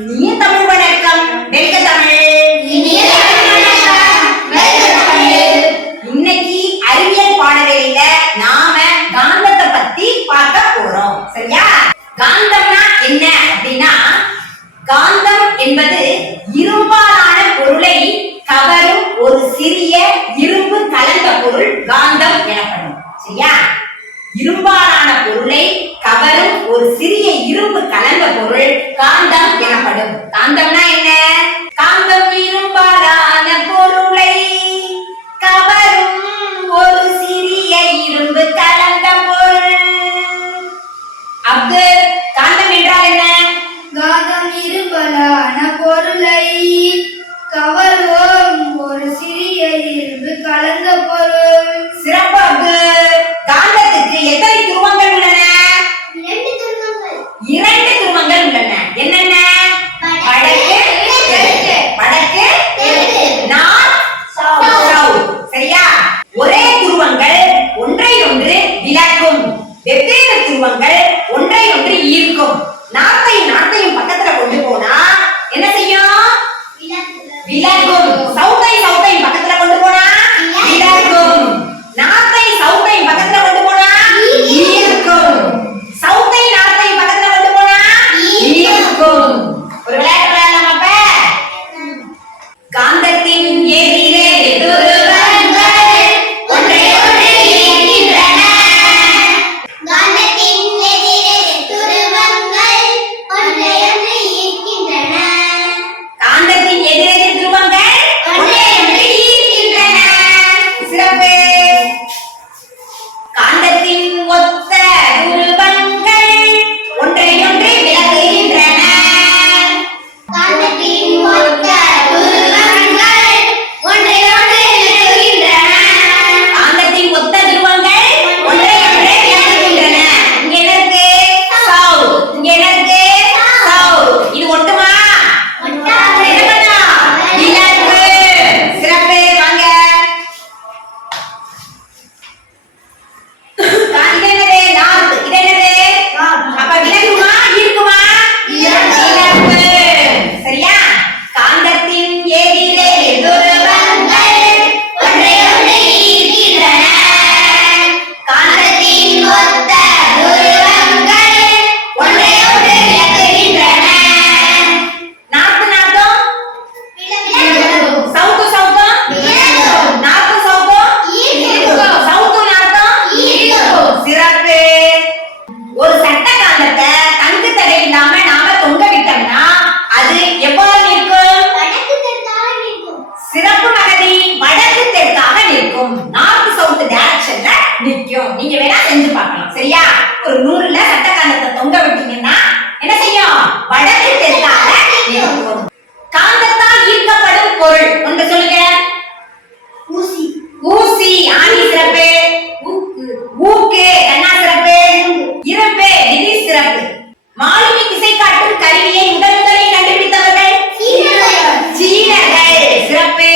இனிய தமிழ் வணக்கம். வெல்க தமிழ். இன்னைக்கு அறிவியல் பாடவெளியில நாம காந்தத்தை பத்தி பார்க்க போறோம். சரியா? காந்தம்னா என்ன அப்படின்னா, காந்தம் என்பது இரும்பாலான பொருளை கவரும் ஒரு சிறிய இரும்பு கலந்த பொருள் காந்தம் எனப்படும். சரியா? இரும்பாலான பொருளை கவரும் ஒரு சிறிய இரும்பு கலந்த பொருள் காந்தம் எனப்படும். காந்தம்னா என்ன? காந்தம் இரும்பாலான பொருளை கவரும் ஒரு சிறிய இரும்பு கலந்த பொருள். அப்து, காந்தம் என்றால் என்ன? காந்தம் இரும்பாலான பொருளை கவரும் ஒரு சிறிய இரும்பு கலந்த பொருள். சிறப்பு அப்து. காந்தத்துக்கு எத்தனை துருவங்கள் உள்ளன? 2 துருவங்கள். 2 துருவங்கள் உள்ளன. என்னென்ன? வடக்கு, தெற்கு. வடக்கு, தெற்கு. North, south. சரியா? ஒரே துருவங்கள் ஒன்றையொன்று விலக்கும், வெவ்வேறு துருவங்கள் ஒன்றையொன்று ஈர்க்கும். நார்த்தையும் பக்கத்துல கொண்டு போனா என்ன செய்யும்? விலகும். சவுத்தையும் பக்கத்துல கொண்டு போனா விலகும். நார்த்தையும் பக்கத்துல கொண்டு போனா ஈர்க்கும். நார்த்தையும் பக்கத்துல கொண்டு போனா ஈர்க்கும். ஒரு விளையாட்டு விளையாடலாம். அப்ப காந்தத்தின் எதிரே துருவங்கள் ஒன்றையொன்று ஈர்க்கின்றன. காந்தத்தின் எதிரே துருவங்கள் ஒன்றையொன்று ஈர்க்கின்றன. காந்தத்தின் எதிரே துருவங்கள் ஒன்றையொன்று ஈர்க்கின்றன. சிறப்பு. காந்தத்தின் ஒத்த துருவங்கள் ஒன்றையொன்று விலகுகின்றன. காந்தத்தின் ஒத்த துருவங்கள் ஒன்றையொன்று விலகுகின்றன. காந்தத்தின் ஒத்த துருவங்கள் ஒன்றையொன்று விலகுகின்றன. இங்க என்ன இருக்கு? சவுத். இங்க என்ன இருக்கு? சவுத். இது ஒட்டுமா? ஒட்டாது. என்ன பண்ணா? விலகு. சிறப்பு. வாங்க. இது என்னது? நார்த். இது என்னது? அப்ப விலகுமா ஈர்க்குமா? விலகு. சரியா? காந்தத்தின் எதிரே துருவங்கள் ஒன்றையொன்று ஈர்க்கின்றன. காந்தத்தின் ஒத்த துருவங்கள் ஒன்றையொன்று விலகுகின்றன. நார்த்தும் சவுத்தும் நார்த்தும் சவுத்தும் சிறப்பு. ஒரு சட்ட காந்தத்தை தங்கு தடை இல்லாம நாம தொங்க விட்டோம்னா அது எவ்வாறு நிற்கும்? சிறப்பு மகதி. வடக்கு தெற்காக நிற்கும். நார்த் சவுத் டைரக்ஷன்ல நிற்கும். நீங்க வேணா செஞ்சு பார்க்கலாம். சரியா? ஒரு நூறுல சட்ட காந்தத்தை தொங்க விட்டீங்கன்னா என்ன செய்யும்? வடக்கு தெற்காக நிற்கும். காந்தத்தால் ஈர்க்கப்படும் பொருள் ஒன்று சொல்லுங்க. ஊசி. ஆணி சிறப்பு. ஊக்கு. கண்ணா சிறப்பு. இருப்பு. நிதி சிறப்பு. மாலுமி திசை காட்டும் கருவியை முதலில் கண்டுபிடித்தவர்கள் சீனர்கள். சிறப்பு.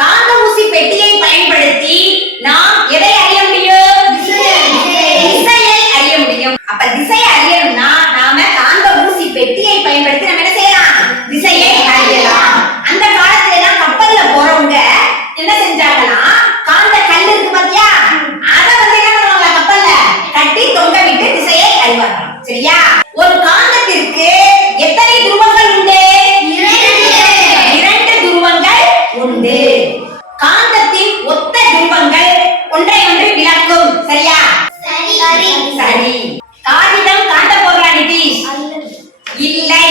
காந்த ஊசி பெட்டியை பயன்படுத்தி நாம் எதை அறிய முடியும்? திசையை அறிய முடியும். அப்ப திசையை அறியணும்னா நாம காந்த ஊசி பெட்டியை பயன்படுத்தி நம்ம என்ன செய்யலாம்? திசையை அறியலாம். அந்த காலத்துல எல்லாம் கப்பல்ல போறவங்க என்ன செஞ்சாங்கன்னா, காந்த கல் இருக்கு பாத்தியா, அத வந்து என்ன பண்ணுவாங்க? கப்பல்ல கட்டி தொங்க விட்டு திசையை அறிவாங்க. சரியா? ஒரு காந்தத்திற்கு எத்தனை துருவங்கள் உண்டு? 2 துருவங்கள் உண்டு. காந்தத்தின் ஒத்த துருவங்கள் ஒன்றையொன்று விலக்கும். சரியா? சரி. காகிதம் காந்த பொருளா நிதிஷ்? இல்லை.